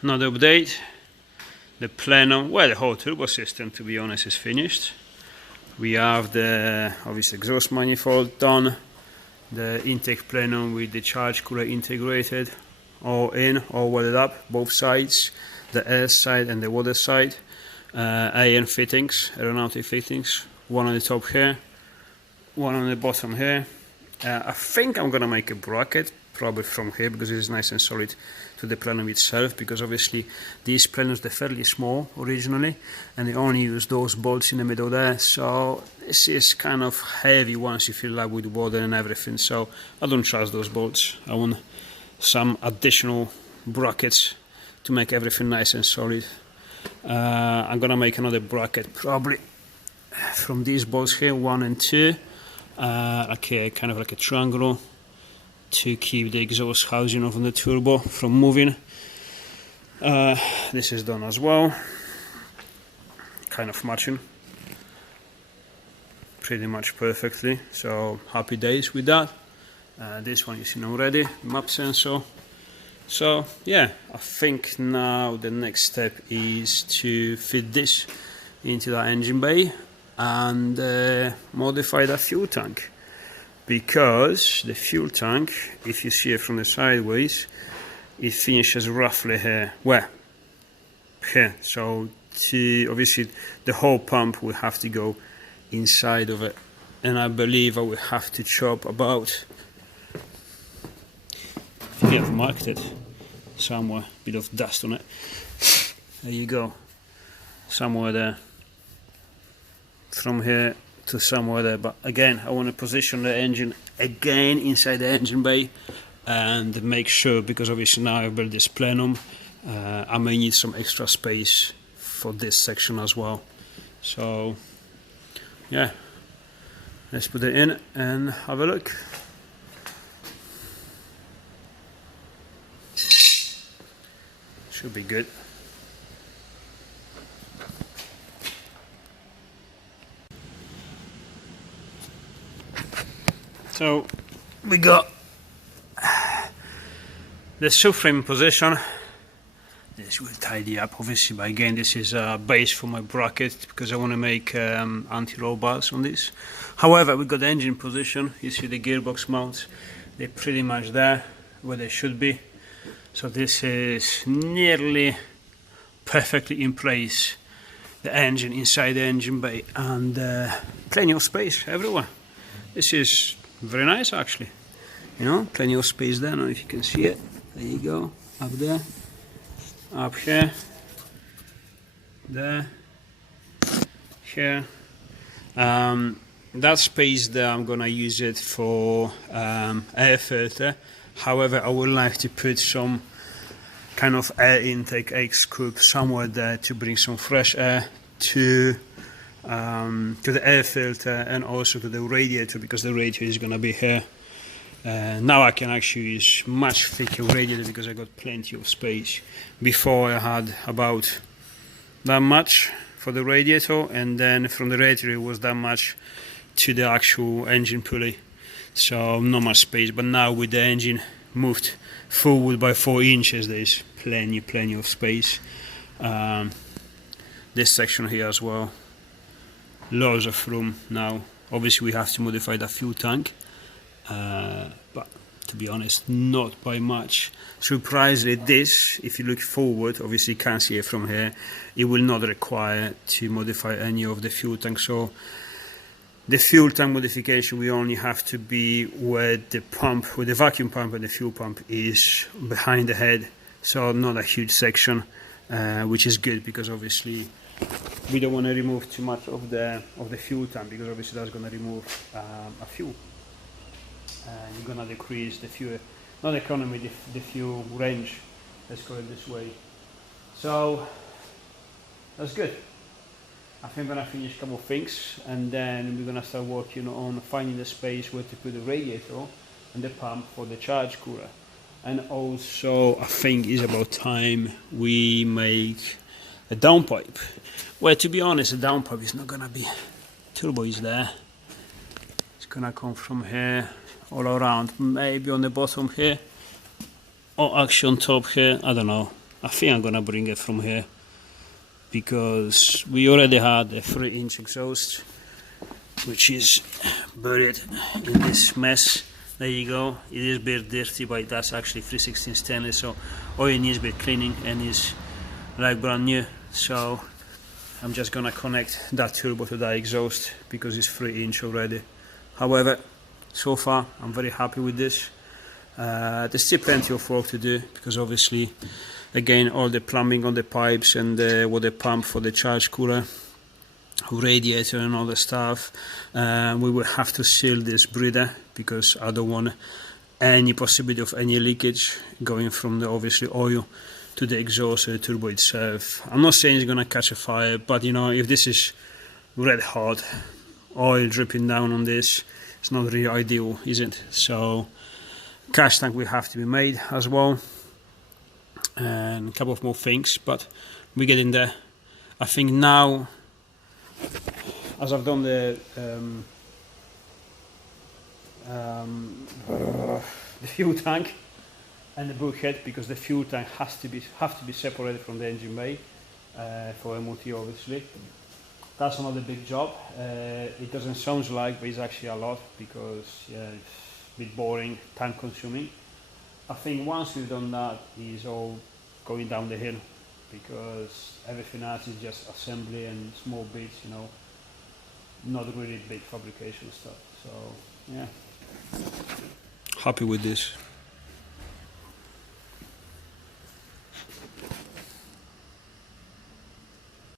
Another update. The plenum, well, the whole turbo system, to be honest, is finished. We have the obviously exhaust manifold done, the intake plenum with the charge cooler integrated, all in, all welded up, both sides, the air side and the water side. AN fittings, aeronautic fittings, one on the top here, one on the bottom here. I think I'm gonna make a bracket probably from here because it is nice and solid to the plenum itself, because obviously these plenums, they're fairly small originally and they only use those bolts in the middle there, so this is kind of heavy once you fill up with water and everything, so I don't trust those bolts. I want some additional brackets to make everything nice and solid. I'm gonna make another bracket probably from these bolts here, 1 and 2, kind of like a triangle, to keep the exhaust housing of the turbo from moving. This is done as well, kind of matching pretty much perfectly, so happy days with that. This one you seen already, map sensor. So yeah, I think now the next step is to fit this into that engine bay and modify that fuel tank, because the fuel tank, if you see it from the sideways, it finishes roughly here, where? Here. So obviously the whole pump will have to go inside of it, and I believe I will have to chop about, I think I've marked it somewhere, bit of dust on it, there you go, somewhere there, from here to somewhere there. But again, I want to position the engine again inside the engine bay and make sure, because obviously now I've built this plenum, I may need some extra space for this section as well. So yeah, let's put it in and have a look. Should be good. So we got the subframe position. This will tidy up obviously, but again this is a base for my bracket because I want to make anti-roll bars on this. However, we got the engine position. You see the gearbox mounts, they're pretty much there where they should be. So this is nearly perfectly in place, the engine inside the engine bay, and plenty of space everywhere. This is very nice actually, you know, plenty of space there. I don't know if you can see it, there you go, up there, up here, there, here. That space there, I'm gonna use it for air filter. However, I would like to put some kind of air intake, egg scoop somewhere there to bring some fresh air to the air filter and also to the radiator, because the radiator is going to be here. Now I can actually use much thicker radiator because I got plenty of space. Before I had about that much for the radiator, and then from the radiator it was that much to the actual engine pulley. So not much space, but now with the engine moved forward by 4 inches, there is plenty of space. This section here as well, loads of room now. Obviously we have to modify the fuel tank, but to be honest, not by much. Surprisingly, this, if you look forward, obviously you can't see it from here, it will not require to modify any of the fuel tank. So the fuel tank modification will only have to be where the pump, where the vacuum pump and the fuel pump is behind the head. So not a huge section, which is good, because obviously we don't want to remove too much of the fuel tank, because obviously that's going to remove a fuel. You're going to decrease the fuel, not economy, the fuel range, let's call it this way. So that's good. I think I'm going to finish a couple of things, and then we're going to start working on finding the space where to put the radiator and the pump for the charge cooler. And also I think it's about time we make a downpipe. Well, to be honest, the downpipe is not going to be, turbo is there, it's going to come from here all around, maybe on the bottom here, or actually on top here, I don't know. I think I'm gonna bring it from here, because we already had a 3-inch exhaust which is buried in this mess. There you go. It is a bit dirty, but that's actually 316 stainless, so all it needs a bit cleaning and is like brand new. So I'm just gonna connect that turbo to that exhaust because it's 3-inch already. However, so far I'm very happy with this. There's still plenty of work to do, because obviously, again, all the plumbing on the pipes and the water pump for the charge cooler, radiator and all the stuff. We will have to seal this breather, because I don't want any possibility of any leakage going from the obviously oil to the exhaust or the turbo itself. I'm not saying it's gonna catch a fire, but you know, if this is red hot, oil dripping down on this, it's not really ideal, is it? So gas tank will have to be made as well, and a couple of more things, but we're getting there. I think now, as I've done the fuel tank and the bulkhead, because the fuel tank have to be separated from the engine bay for MOT, obviously. That's another big job. It doesn't sound like, but it's actually a lot, because yeah, it's a bit boring, time consuming. I think once we've done that, it's all going down the hill, because everything else is just assembly and small bits, you know, not really big fabrication stuff. So yeah, happy with this.